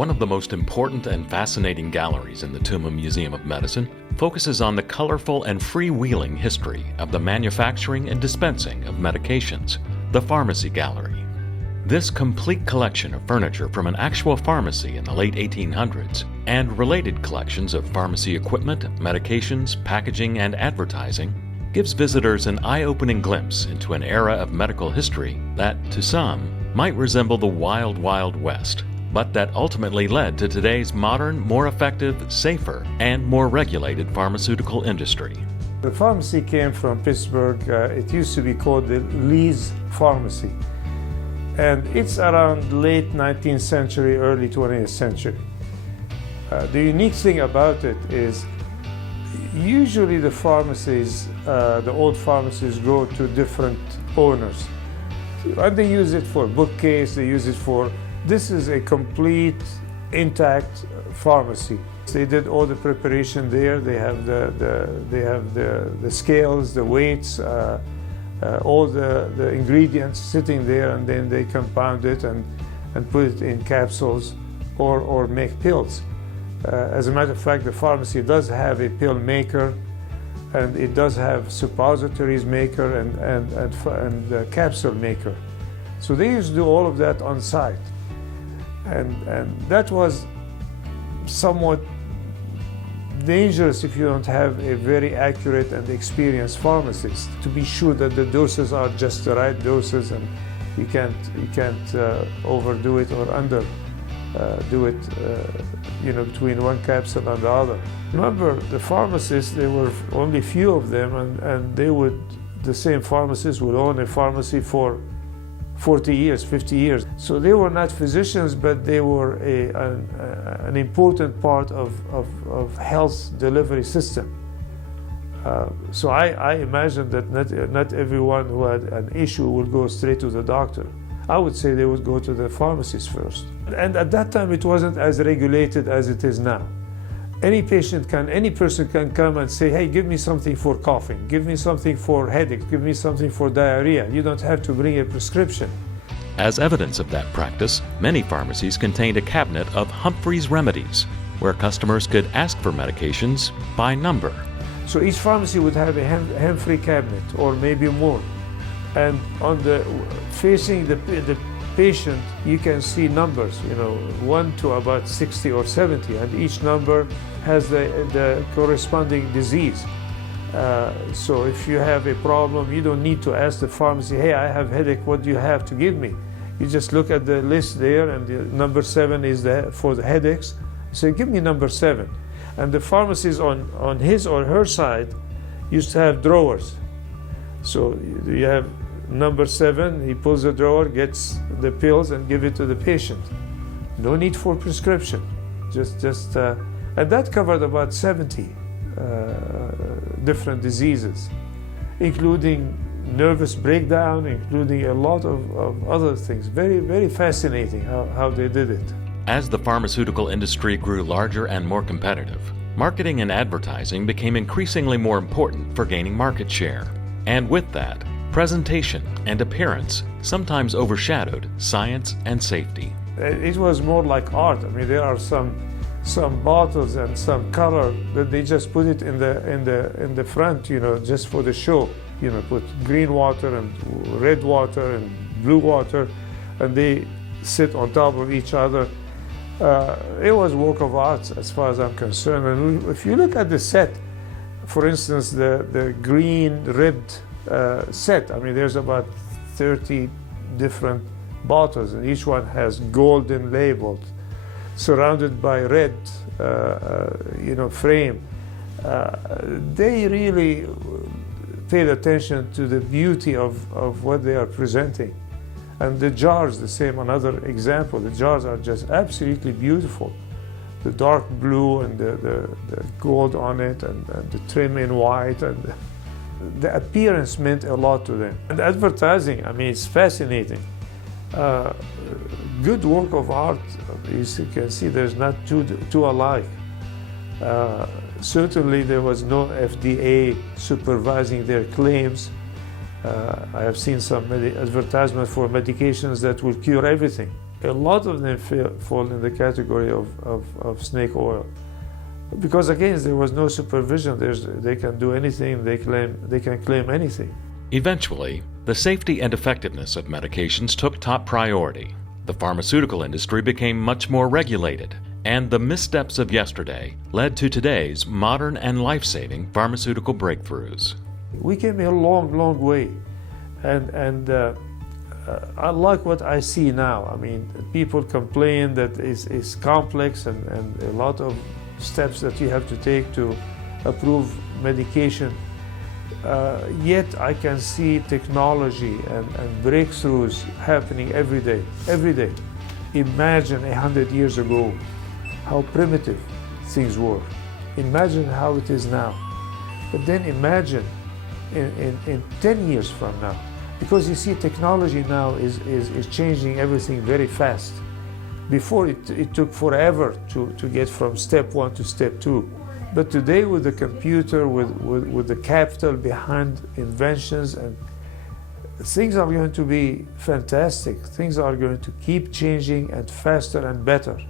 One of the most important and fascinating galleries in the Touma Museum of Medicine focuses on the colorful and freewheeling history of the manufacturing and dispensing of medications, the Pharmacy Gallery. This complete collection of furniture from an actual pharmacy in the late 1800s and related collections of pharmacy equipment, medications, packaging, and advertising gives visitors an eye-opening glimpse into an era of medical history that, to some, might resemble the wild, wild west, but that ultimately led to today's modern, more effective, safer, and more regulated pharmaceutical industry. The pharmacy came from Pittsburgh. It used to be called the Lee's Pharmacy. And it's around late 19th century, early 20th century. The unique thing about it is usually the pharmacies, the old pharmacies, go to different owners. And they use it for bookcase, they use it for... This is a complete, intact pharmacy. They did all the preparation there. They have the scales, the weights, all the ingredients sitting there, and then they compound it and put it in capsules or make pills. As a matter of fact, the pharmacy does have a pill maker, and it does have suppositories maker and capsule maker. So they used to do all of that on site. And that was somewhat dangerous if you don't have a very accurate and experienced pharmacist to be sure that the doses are just the right doses, and you can't overdo it or under do it between one capsule and the other. Remember, the pharmacists, there were only few of them, and the same pharmacist would own a pharmacy for 40 years, 50 years. So they were not physicians, but they were an important part of health delivery system. So I imagine that not everyone who had an issue would go straight to the doctor. I would say they would go to the pharmacist first. And at that time, it wasn't as regulated as it is now. Any person can come and say, hey, give me something for coughing, give me something for headache, give me something for diarrhea. You don't have to bring a prescription. As evidence of that practice, many pharmacies contained a cabinet of Humphrey's Remedies, where customers could ask for medications by number. So each pharmacy would have a Humphrey cabinet, or maybe more. And facing the patient, you can see numbers, 1 to about 60 or 70, and each number has the corresponding disease. So if you have a problem, you don't need to ask the pharmacy, hey, I have headache, what do you have to give me? You just look at the list there, and the number 7 is for the headaches. So give me number 7. And the pharmacist on his or her side used to have drawers. So you have number 7, he pulls the drawer, gets the pills, and give it to the patient. No need for prescription. And that covered about 70 different diseases, including nervous breakdown, including a lot of other things. Very, very fascinating how they did it. As the pharmaceutical industry grew larger and more competitive, marketing and advertising became increasingly more important for gaining market share. And with that, presentation and appearance sometimes overshadowed science and safety. It was more like art. I mean, there are some bottles and some color that they just put it in the front, just for the show. Put green water and red water and blue water, and they sit on top of each other. It was a work of art as far as I'm concerned. And if you look at the set, for instance, the green ribbed set, I mean, there's about 30 different bottles, and each one has golden labeled, surrounded by red, frame. They really paid attention to the beauty of what they are presenting. And the jars, the same, another example. The jars are just absolutely beautiful. The dark blue and the gold on it, and the trim in white, and the appearance meant a lot to them. And advertising, I mean, it's fascinating. Good work of art. You can see there's not two alike. Certainly there was no FDA supervising their claims. I have seen some advertisement for medications that will cure everything. A lot of them fall in the category of snake oil. Because again, there was no supervision. They can do anything, they can claim anything. Eventually, the safety and effectiveness of medications took top priority. The pharmaceutical industry became much more regulated, and the missteps of yesterday led to today's modern and life-saving pharmaceutical breakthroughs. We came a long, long way, and I like what I see now. I mean, people complain that it's complex and a lot of steps that you have to take to approve medication. Yet I can see technology and breakthroughs happening every day, every day. Imagine 100 years ago how primitive things were. Imagine how it is now. But then imagine in 10 years from now. Because you see, technology now is changing everything very fast. Before it took forever to get from step one to step two. But today with the computer, with the capital behind inventions, and things are going to be fantastic. Things are going to keep changing and faster and better.